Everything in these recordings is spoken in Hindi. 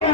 हम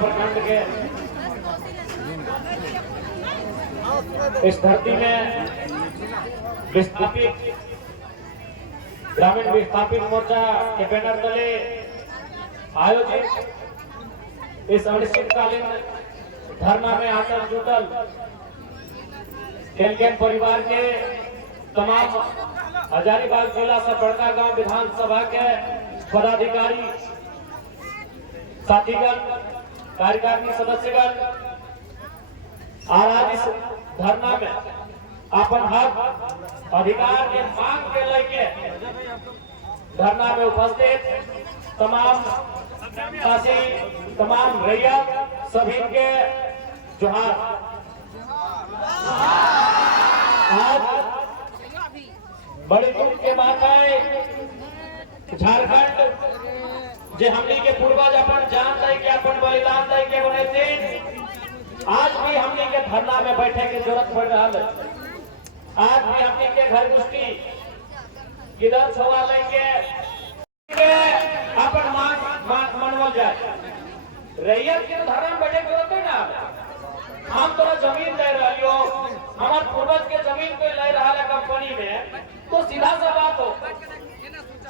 प्रखंड के इस धरती में विस्थापित ग्रामीण विस्थापित मोर्चा के बैनर तले आयोजित इस अनिश्चितकालीन धरना में आकर जुटल एलकेन परिवार के तमाम हजारीबाग जिला से बड़का गांव विधानसभा के पदाधिकारी, साथीगण, कार्यकारिणी सदस्यगण आज इस धरना में अपन हक अधिकार के मांग के लेके धरना में उपस्थित तमाम साथी, तमाम रैयत सभी के जोहार। आज बड़ी दुख के बात है, झारखंड जे हमनी के पूर्वज अपन जान दे के अपन बलिदान दे के बने थे, आज भी हमनी के धरना में बैठे के जरूरत पड़ रहा है। आज भी हमनी के घर गुष्टी किधर छुआ लेके अपन मनवल जाए। रैयत के धरना बैठे के होते ना, हम तोरा जमीन दे रही हो, हमारे पूर्वज के जमीन को ले रहा है कंपनी में, तो सीधा सा बात हो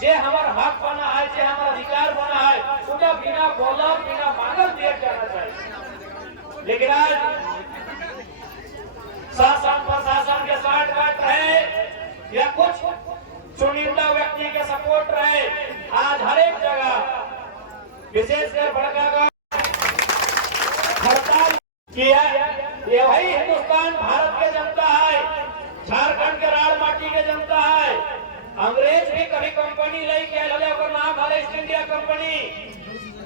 जे हमारा हक बना है, जे हमारा अधिकार बना है, उन्हें बिना बोला बिना मांगल दिया जाना चाहिए। लेकिन आज शासन प्रशासन के साथ काट रहे या कुछ चुनिंदा व्यक्ति के सपोर्ट रहे, आज हर एक जगह विशेषकर बड़का हड़ताल किया। ये वही हिंदुस्तान भारत के जनता है, झारखंड के राड़ माटी के जनता है। अंग्रेज भी कभी कंपनी लेके नाम है ईस्ट इंडिया कंपनी।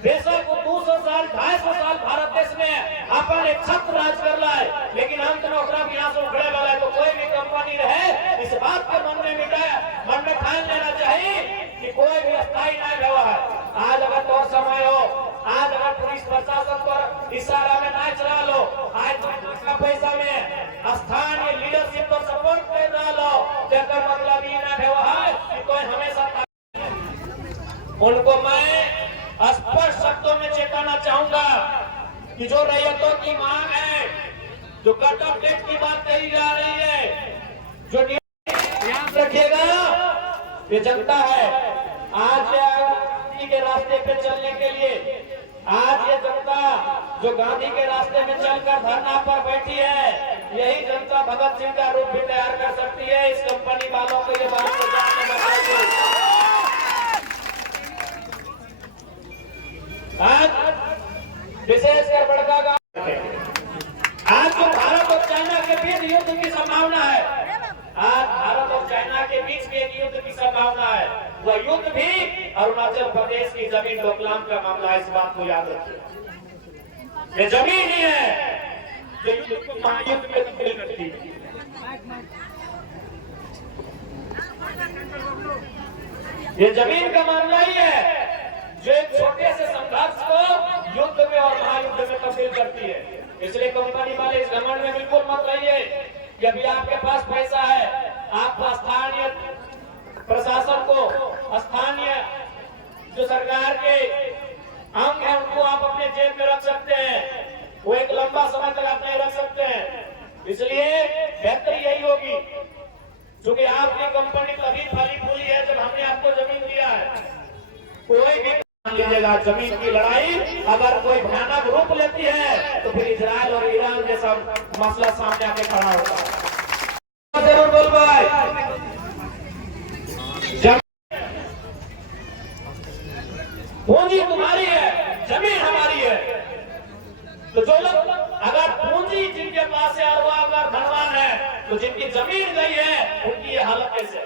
बेशक वो 200 साल 250 साल भारत देश में अपन एक छत्र राज कर रहा है, लेकिन अंत में ओकरा विनाश उखड़े वाला है। तो कोई भी कंपनी रहे, इस बात के मन में ठान लेना चाहिए कि कोई भी स्थायी नहीं रहा है। आज अगर तो समय हो, आज अगर पुलिस प्रशासन पर इशारा में ना चला लो, आज का पैसा में स्थानीय लीडरशिप को सपोर्ट कर रहा लो, तो मतलब ये ना है कि कोई हमेशा। उनको मैं स्पष्ट शब्दों में चेताना चाहूंगा कि जो रैयतों की मांग है, जो कट ऑफ डेट की बात कही जा रही है, जो याद रखिएगा ये जनता है। आज गांधी के रास्ते पे चलने के लिए आज ये जनता जो गांधी के रास्ते में चलकर धरना पर बैठी है, यही जनता भगत सिंह का रूप भी तैयार कर सकती है। इस कंपनी वालों को ये बात को जानना चाहिए। आज विशेषकर बड़का गांव, आज तो भारत और चाइना के बीच युद्ध की संभावना है। आज भारत और चाइना के बीच में एक युद्ध की संभावना है। वह युद्ध भी अरुणाचल प्रदेश की जमीन डोकलाम का मामला है। इस बात को याद रखिए, ये जमीन ही है जो युद्ध में तब्दील करती है। ये जमीन का मामला ही है जो एक छोटे से संघर्ष को युद्ध में और महायुद्ध में तब्दील करती है। इसलिए कंपनी वाले इस घमंड में बिल्कुल मत रहिए कि अभी आपके पास पैसा है, आप स्थानीय प्रशासन को, स्थानीय जो सरकार के अंग है उनको जेब में रख सकते हैं, वो एक लंबा समय तक आप नहीं रख सकते हैं। इसलिए बेहतर यही होगी, क्योंकि आपकी कंपनी तभी फली फूली है जब हमने आपको जमीन दिया है। कोई भी लीजिएगा, जमीन की लड़ाई अगर कोई भयानक रूप लेती है तो फिर इजराइल और ईरान जैसा मसला सामने आके खड़ा होता है। जरूर बोल भाई, पूंजी तुम्हारी है, जमीन हमारी है। तो जो लोग अगर पूंजी जिनके पास है और वो अगर धनवान है, तो जिनकी जमीन गई है उनकी ये हालत कैसे है?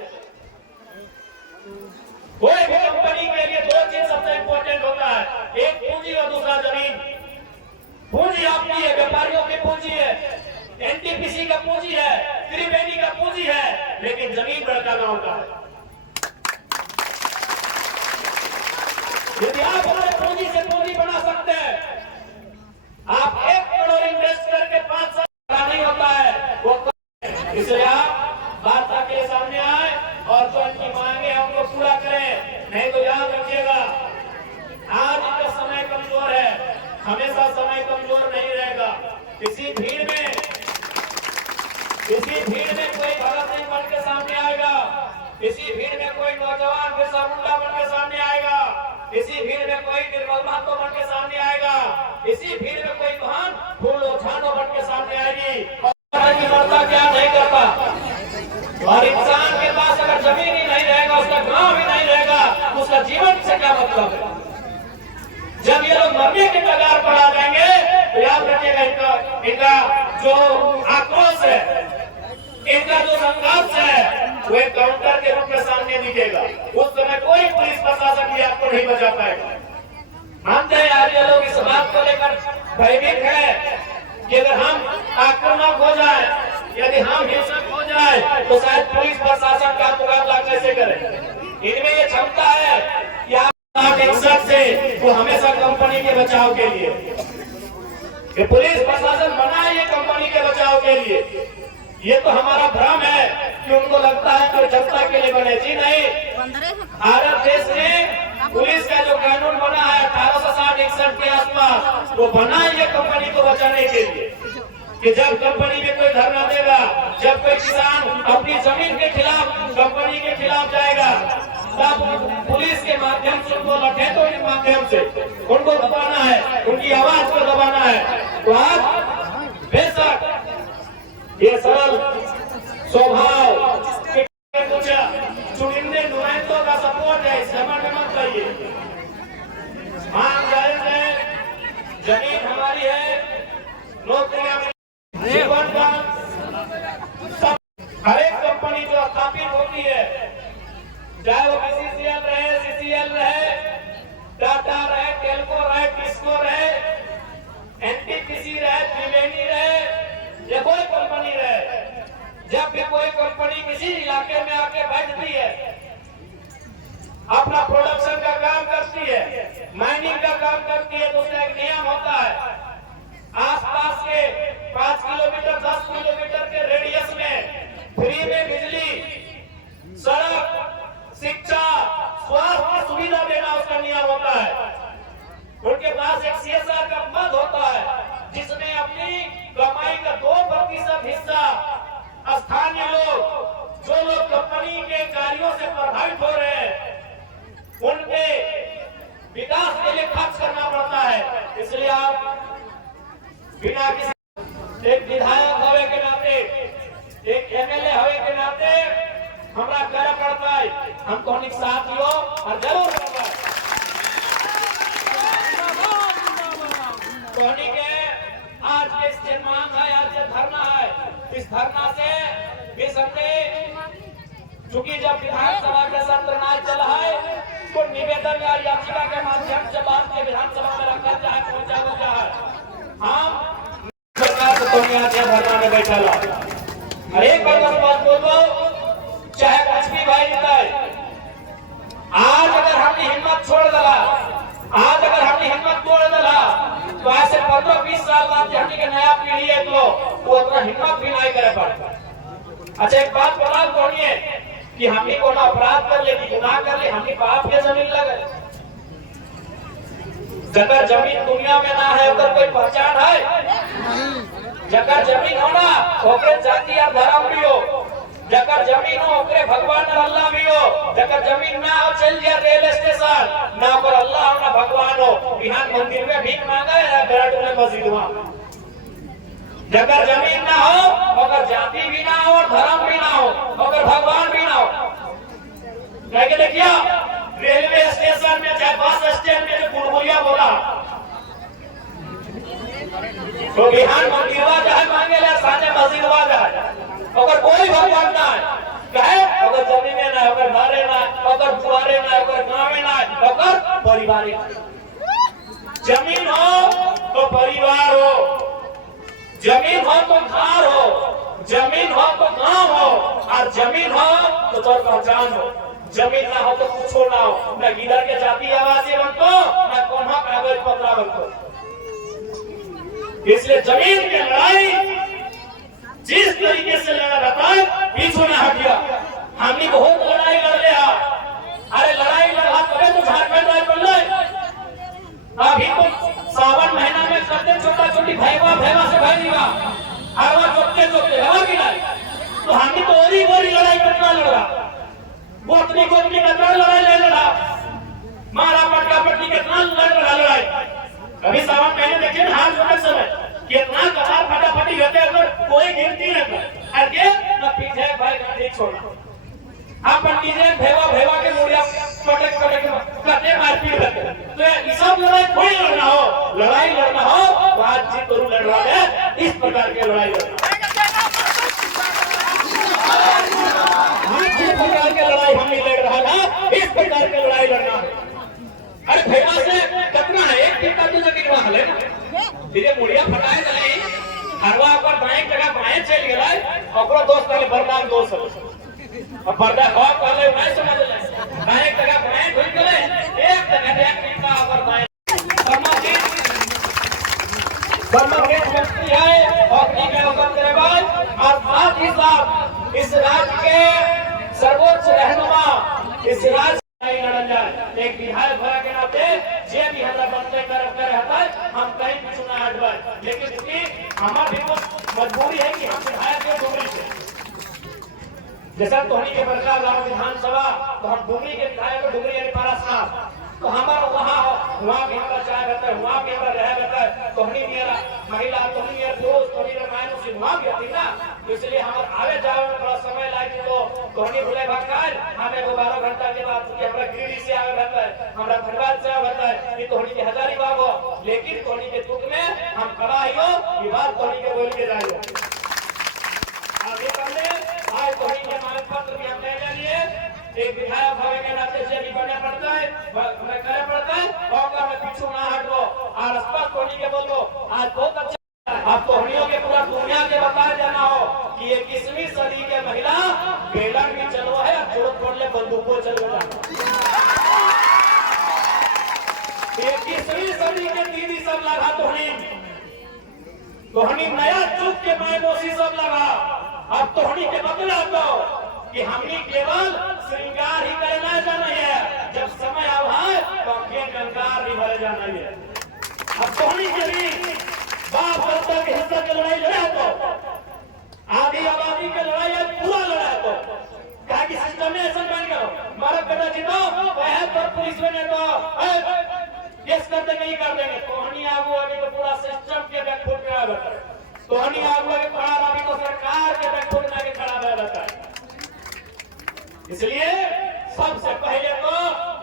कोई भी कंपनी के लिए दो चीज सबसे इंपॉर्टेंट होता है, एक पूंजी और दूसरा जमीन। पूंजी आपकी है, व्यापारियों की पूंजी है, एनटीपीसी का पूंजी है, त्रिवेणी का पूंजी है, लेकिन जमीन बड़का गांव का है। यदि आप हमारे पूंजी से पूंजी बना सकते हैं, आप 1 करोड़ इन्वेस्ट करके 5 साल नहीं होता है वो, इसलिए आप वार्ता के सामने आए और जो इनकी मांगे हैं उनको पूरा करें। नहीं तो याद रखिएगा, आज का समय कमजोर है, हमेशा समय कमजोर नहीं रहेगा। इसी भीड़ में कोई भगत सिंह बन के सामने आएगा, इसी भीड़ में कोई नौजवान बिरसा मुंडा बन के सामने आएगा, इसी भीड़ में कोई निर्मल महतो बन के सामने आएगा, इसी भीड़ में कोई महान फूलो छानो बन के सामने आएगी। और क्या नहीं करता, और इंसान के पास अगर जमीन ही नहीं रहेगा, उसका गांव ही नहीं रहेगा, तो उसका जीवन से क्या मतलब है? जब ये लोग मरने की कगार पर आ जाएंगे तो याद रखिएगा, इनका जो आक्रोश है, इनका जो संघर्ष है, वो एक काउंटर के रूप में सामने दिखेगा। उस समय कोई पुलिस प्रशासन भी आपको नहीं बचा पाएगा। मानते हैं आज ये लोग इस बात को लेकर भयभीत है कि अगर हम आक्रामक हो जाए, यदि हम हिंसक हो जाए, तो शायद पुलिस प्रशासन का मुकाबला कैसे करें। इनमें ये क्षमता है कि आप हिंसक से वो हमेशा कंपनी के बचाव के लिए, ये पुलिस प्रशासन बना है ये कंपनी के बचाव के लिए। ये तो हमारा भ्रम है कि उनको लगता है कि जनता के लिए बने। जी नहीं, भारत देश में पुलिस का जो कानून बना है 1860-61 के आसपास, वो बना है ये कंपनी को बचाने के लिए, कि जब कंपनी में कोई धरना देगा, जब कोई किसान अपनी जमीन के खिलाफ कंपनी के खिलाफ जाएगा, तब पुलिस के माध्यम से उनको लठेतों के माध्यम से उनको दबाना है, उनकी आवाज को दबाना है। तो आज बेशक ये सरल स्वभाव कुछ चुनिंदे नुमाइंदों का सपोर्ट है, समर्थन चाहिए। मांग जायज है, जमीन हमारी है, नौकरियां जीवन का हर एक कंपनी जो स्थापित होती है, चाहे वो बीसीसीएल रहे, सीसीएल रहे, टाटा रहे, टेल्को रहे, टिस्को रहे, एनटीपीसी रहे, त्रिवेणी रहे, या कोई कंपनी रहे, जब भी कोई कंपनी किसी इलाके में आके बैठती है, अपना प्रोडक्शन का काम करती है, माइनिंग का काम करती है, तो उसका एक नियम होता है, आसपास के 5 किलोमीटर 10 किलोमीटर के रेडियस में फ्री में बिजली, सड़क, शिक्षा, स्वास्थ्य सुविधा देना उसका नियम होता है। उनके पास एक सीएसआर का पद होता है, जिसमें अपनी कमाई का 2% हिस्सा स्थानीय लोग, जो लोग कंपनी के कार्यों से प्रभावित हो रहे हैं, उनके विकास के लिए खर्च करना पड़ता है। इसलिए आप बिना किसी एक विधायक होने के नाते, एक एमएलए होने के नाते हमारा गर्व करता है, हमको साथियों और जरूर करता है के आज के इस जनमांग है, आज जो धरना है, इस धरना से चूंकि जब विधानसभा का सत्र ना चल है, तो निवेदन या याचिका के माध्यम से बात के विधानसभा में रखा जाए, पहुंचा जाए। हम सरकार को धरना में बैठा ला, अरे एक बात बोलो, चाहे कुछ भी भाई है, आज अगर हमने हिम्मत छोड़ दिला, आज अगर हमने हिम्मत तोड़ दिला, तो ऐसे 15-20 साल बाद हमने के नया पीढ़ी है, तो वो अपना हिम्मत भी नहीं करे पड़ता। अच्छा एक बात बता कौनिए कि हमने को अपराध कर ले, गुनाह कर ले, हमने बाप के जमीन लगे, जकर जमीन दुनिया में ना है ओकर कोई पहचान है? जकर जमीन हो ना ओकरे जाति और धर्म भी हो, जकर जमीन हो ओकरे भगवान और अल्लाह भी हो, जकर जमीन ना हो चल जाए रेल स्टेशन ना ओकर अल्लाह हो ना भगवान हो, बिहान मंदिर में भीख मांगे या बेराटूले मस्जिद में। जगर जमीन ना हो ओकर जाति भी ना हो और धर्म भी ना हो, ओकर भगवान भी ना हो। क्या देखिए रेलवे स्टेशन में चाहे बस स्टैंड में जो बुलबुलिया बोला तो बिहान मंदिरवा जाए मांगे ले साने मस्जिदवा जाए, ओकर कोई भगवान ना है। कहे ओकर जमीन में ना, ओकर घरे ना, ओकर दुआरे ना, ओकर गांव में ना, ओकर परिवार। जमीन हो तो परिवार हो, जमीन हो तो घर हो, जमीन हो तो गांव हो, और जमीन हो तो तोर पहचान हो। जमीन ना हो तो कुछ ना हो, ना गिदर के जाति आवासीय बनतो, ना कोन्हा कागज पत्रा बनतो। इसलिए जमीन की लड़ाई जिस तरीके से लड़ा रहता है पीछे ना हटिया। हमने बहुत लड़ाई लड़ लिया, अरे लड़ाई लड़ा तबे तो झारखंड राज बन गए। अभी तो सावन महीना में करते छोटा छोटी भैवा से भैया हरवा चोटते हवा की नहीं, तो हमने तो ओरी लड़ाई कितना लड़ा, गोतनी कितना लड़ाई ले लड़ा, मारा पटका पटकी कितना लड़ाई। अभी सावन महीने देखिए ना हाथ जोड़े समय कितना कबार फटाफटी रहते अगर कोई गिनती न कर आगे न पीछे भाई गाड़ी छोड़ना। अपन कीजिए भेवा के मुड़िया पटक करते मारपीट करते, तो ये सब लड़ाई कोई लड़ना हो, लड़ाई लड़ना हो बातचीत करूं लड़ रहा है, इस प्रकार की लड़ाई लड़ना। जिस प्रकार की लड़ाई हम नहीं लड़ रहा था इस प्रकार की लड़ाई लड़ना है। अरे भेवा से कितना है एक ठेका तो जमीन वहां है ना, धीरे मुड़िया फटाए चले हरवा पर बैंक जगह बाएं चल गया ओकरो दोस्त वाले बरदान दोस्त और पर्दा खौफ वाले नहीं समझ ले बैंक जगह बाएं भूल गए एक जगह एक ठेका और बाएं समाज मुक्ति है और ठीक है वक्त करे भाई। और साथ ही साथ इस राज्य के सर्वोच्च रहनुमा इस राज्य एक विधायक भरा के नाते जे भी हमरा बनते करे हता हम कहीं कुछ ना हटबे, लेकिन इसकी हमार भी मजबूरी है कि हम विधायक के डुमरी से जैसा तोहनी के बड़का गांव विधानसभा तो हम डुमरी के विधायक डुमरी यानी पारसनाथ तो हमारा वहां भी हमारा चाय रहता है, वहां भी हमारा रह रहता है। तोहनी मेरा महिला तोहनी मेरा दोस्त तोहनी मेरा मायनों से वहां भी आती ना, इसलिए हमारे आवे जावे में थोड़ा समय लागे तो तोहनी भूले भटकाल हमें 12 घंटा के बाद कि हमरा गिरिडीह से आवे रहता है, हमरा धनबाद से आवे रहता है, ये तोहनी के हजारीबाग हो, लेकिन तोहनी के दुख में हम खड़ा हियो, ये बात तोहनी के बोल के जाइयो। आगे करने आज तोहनी के मांग पत्र भी हम ले लिए, एक विधायक होने के नाते से भी बनना पड़ता है, हमें करे पड़ता है, और में पीछे ना हटो और स्पष्ट होने के बोलो। आज बहुत अच्छा आप तोहनियों के पूरा दुनिया के बताया जाना हो कि 21वीं सदी के महिला बेलन भी चलो है और जोत पड़ने बंदूकों चलो है। 21वीं सदी के दीदी सब लगा तोहनी नया चुप के मायनोसी सब लगा। अब तोहनी के बदला दो कि हमनी केवल श्रृंगार ही करना जाना है, जब समय आए तो अखियां कंकार भी भरे जाना है। अब तोहनी के भी बाप बच्चा के हिस्सा की लड़ाई लड़ा तो आधी आबादी की लड़ाई है, पूरा लड़ा तो क्या कि सिस्टम में ऐसा बन गया मारा बेटा जीतो वह पर पुलिस में तो केस कर देंगे ही कर देंगे। तोहनी आगू आगे तो पूरा सिस्टम के बैकफुट में आ जाता है, तोहनी आगू आगे खड़ा रहा तो सरकार के बैकफुट में आगे खड़ा रह जाता है। इसलिए सबसे पहले तो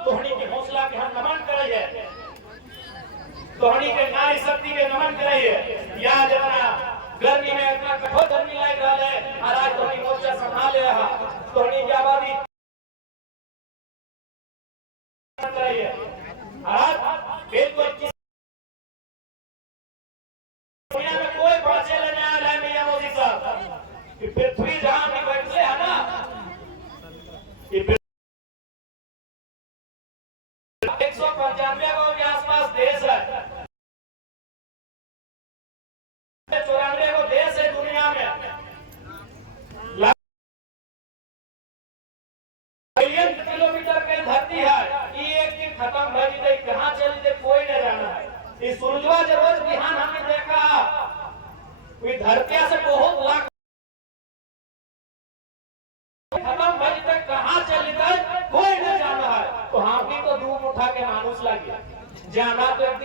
तोहनी की हौसला के हम नमन करिए, तोहनी के नारी शक्ति के नमन करिए। या जरा गर्मी में इतना कठोर गर्मी लग रहा है और आज तोहनी मोर्चा संभाले रहा, तोहनी की आबादी करिए। आज बिल्कुल दुनिया में कोई बचे लेने वाला है मियां मोदी साहब कि पृथ्वी जहां भी बैठे है ना 195 के आसपास देश है, 94 देश है दुनिया में। न्यूजवा जो रोज बिहान हमने देखा कोई धरती से बहुत लाख खत्म भज तक कहाँ चली गई कोई नहीं जान रहा है। तो हम भी तो दूर उठा के मानुस लगे जाना तो एक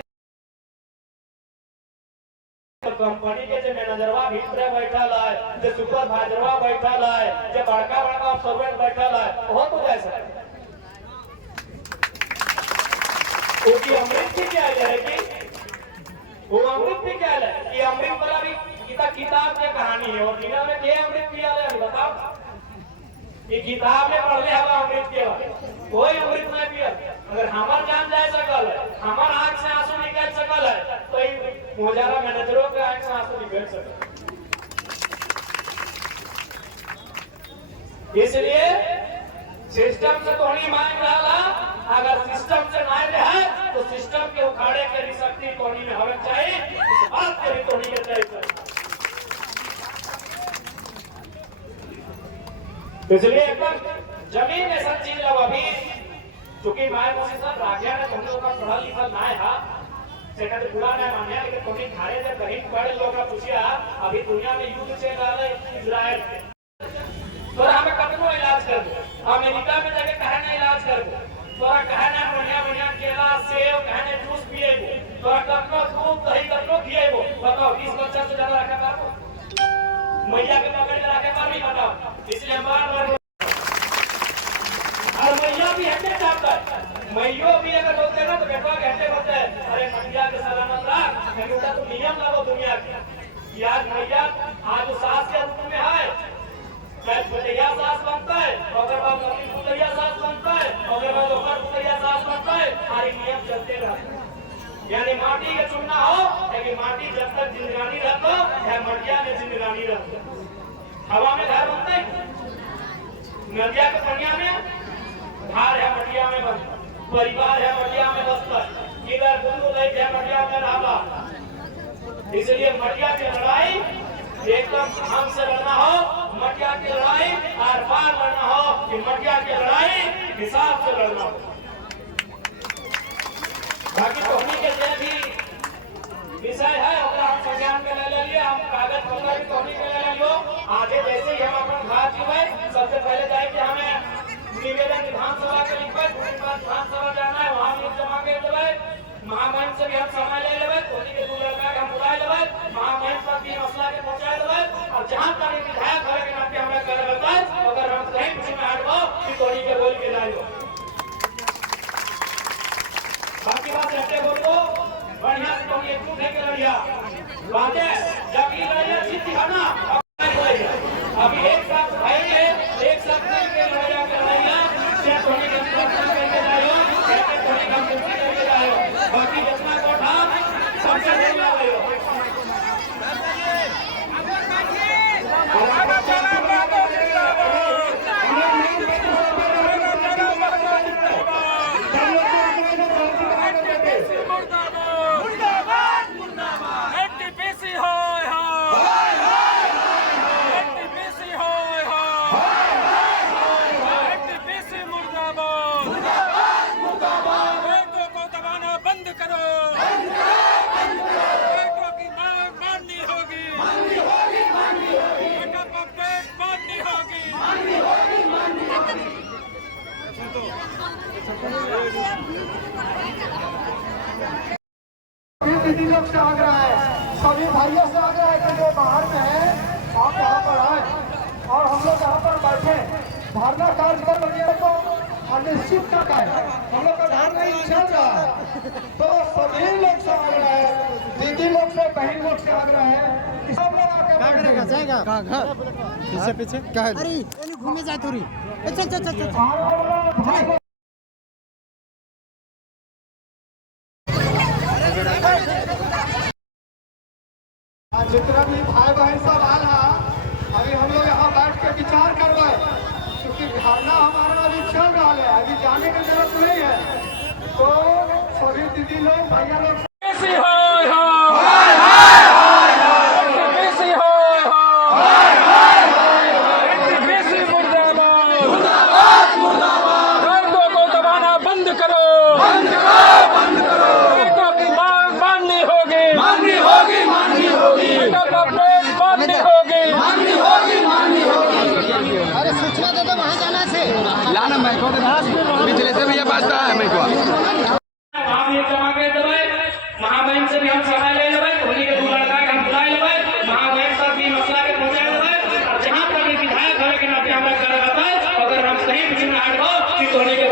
कंपनी के जो मैनेजरवा भीतर बैठल है, जो सुपरवाइजरवा बैठल है, जो बड़का बड़का सर्वेंट बैठल है, वो तो जैसा क्योंकि अमृत भी क्या है वो अमृत भी क्या है ये अमृत वाला भी किताब की कहानी है। और दुनिया में क्या अमृत पिया है बताओ, ये किताब में पढ़ ले हवा अमृत के कोई अमृत नहीं पिया। अगर हमार जान जाए सकल है, हमार आंख से आंसू निकल सकल है, तो मोजारा मैनेजरों के आंख से आंसू निकल सकल। इसलिए सिस्टम से तो नहीं मांग रहा, अगर सिस्टम से मांग रहा है तो सिस्टम के उखाड़े के शक्ति तोड़ी में होना चाहिए, इस बात के भी तोड़ी के चाहिए। इसलिए एकदम जमीन ऐसा चीज अब अभी चूंकि माए मुझे सब राजा ने तुम लोग का पढ़ा लिखा ना है सेटा तो पूरा ना माने, लेकिन तुम खारे जब कहीं बड़े लोग का पूछिया अभी दुनिया में युद्ध चल रहा है इजराइल तो हमें कतनो इलाज कर दो, अमेरिका में जाके कहना इलाज कर दो, तोरा कहना बढ़िया बढ़िया केला सेब कहने जूस पिएगो, तोरा कतनो दूध दही कतनो खिएगो, बताओ 20 बच्चा से ज्यादा रखे पाबो मैया के पकड़ के रखे पाबी बताओ। इसलिए हम बार-बार और मैया भी हटे चाहता है, मैयो भी अगर बोलते ना तो बेटा कहते बोलते हैं अरे मैया के सलामत रख, बेटा तो नियम लागो दुनिया के आज मैया आज सास के रूप में है, पुतैया सास बनता है, अगर बाद अपनी पुतैया सास बनता है, अगर बाद ओकर पुतैया सास बनता है, सारे नियम चलते रहते हैं। यानी माटी के चुनना हो, लेकिन माटी जब तक जिंदगानी रहता है मटिया में जिंदगानी रहता है। हवा में घर बनता है, नदिया के पनिया में धार है मटिया में बनता, परिवार है मटिया में बसता है, इधर दुनू लाइफ है मटिया में रहता। इसलिए मटिया की लड़ाई एकदम हमसे लड़ना हो, मटिया की लड़ाई आर पार लड़ना हो कि मटिया की लड़ाई हिसाब से लड़ना हो। बाकी तो हमनी के जो भी विषय है ओकरा हम संज्ञान में ले लियो, हम कागज पत्र भी तो हमनी के ले लियो। आगे जैसे ही हम अपन बात जीवे सबसे पहले जाए कि हमें निवेदन विधानसभा के लिखबे, उसके बाद विधानसभा जाना है वहां भी जमा कर देबे, महामहिम से भी हम समय ले लेबे, कोनी के 2 लड़का के हम बुला लेबे, महामहिम तक भी मसला के पहुंचा देबे। और जहां तक विधायक करे के नाते हमें कर रहता है अगर हम कहीं कुछ में हटबो कि कोनी के बोल के जाइयो। बाकी बात रहते बोलो बढ़िया से तुम एक झूठ है के लड़िया बातें जब ये लड़िया जीती है ना अभी एक साथ भाई है एक साथ मिलकर लड़ाई कर रही है से थोड़ी कम करके जाओ थोड़ी कम करके जाओ बाकी जितना कोठा सबसे नहीं लगाओ। दीदी लोग से आग्रह है, सभी भाइयों से आग्रह है कि जो बाहर में है आप यहाँ पर आए और हम लोग यहाँ पर बैठे धरना कार्यक्रम को अनिश्चित तक है, हम लोग का धरना ही चल रहा है। तो सभी लोग से आग्रह है, दीदी लोग से बहन लोग से आग्रह है कि सब लोग आके जाएगा पीछे पीछे क्या है अरे घूमे जाए थोड़ी अच्छा अच्छा अच्छा जितना भी भाई बहन सब आ रहा अभी हम लोग यहाँ बैठ के विचार करवाए क्योंकि धरना हमारा अभी चल रहा है, अभी जाने की जरूरत नहीं है। तो सभी दीदी लोग भैया लोग बंद करो, की मांग माननी होगी। अरे सूचना दे दो वहाँ जाना से लाना माइक को पिछले से भैया पास है माइक को वहाँ भी जमा के देबै महाबैन से भी हम सहाय ले लेबै होली के 2 लड़का के हम बुला लेबै महाबैन तक भी मसला के पहुंचा देबै और जहाँ तक विधायक होने के नाते हमरा कर रहता अगर हम कहीं भी ना हटबो कि होली के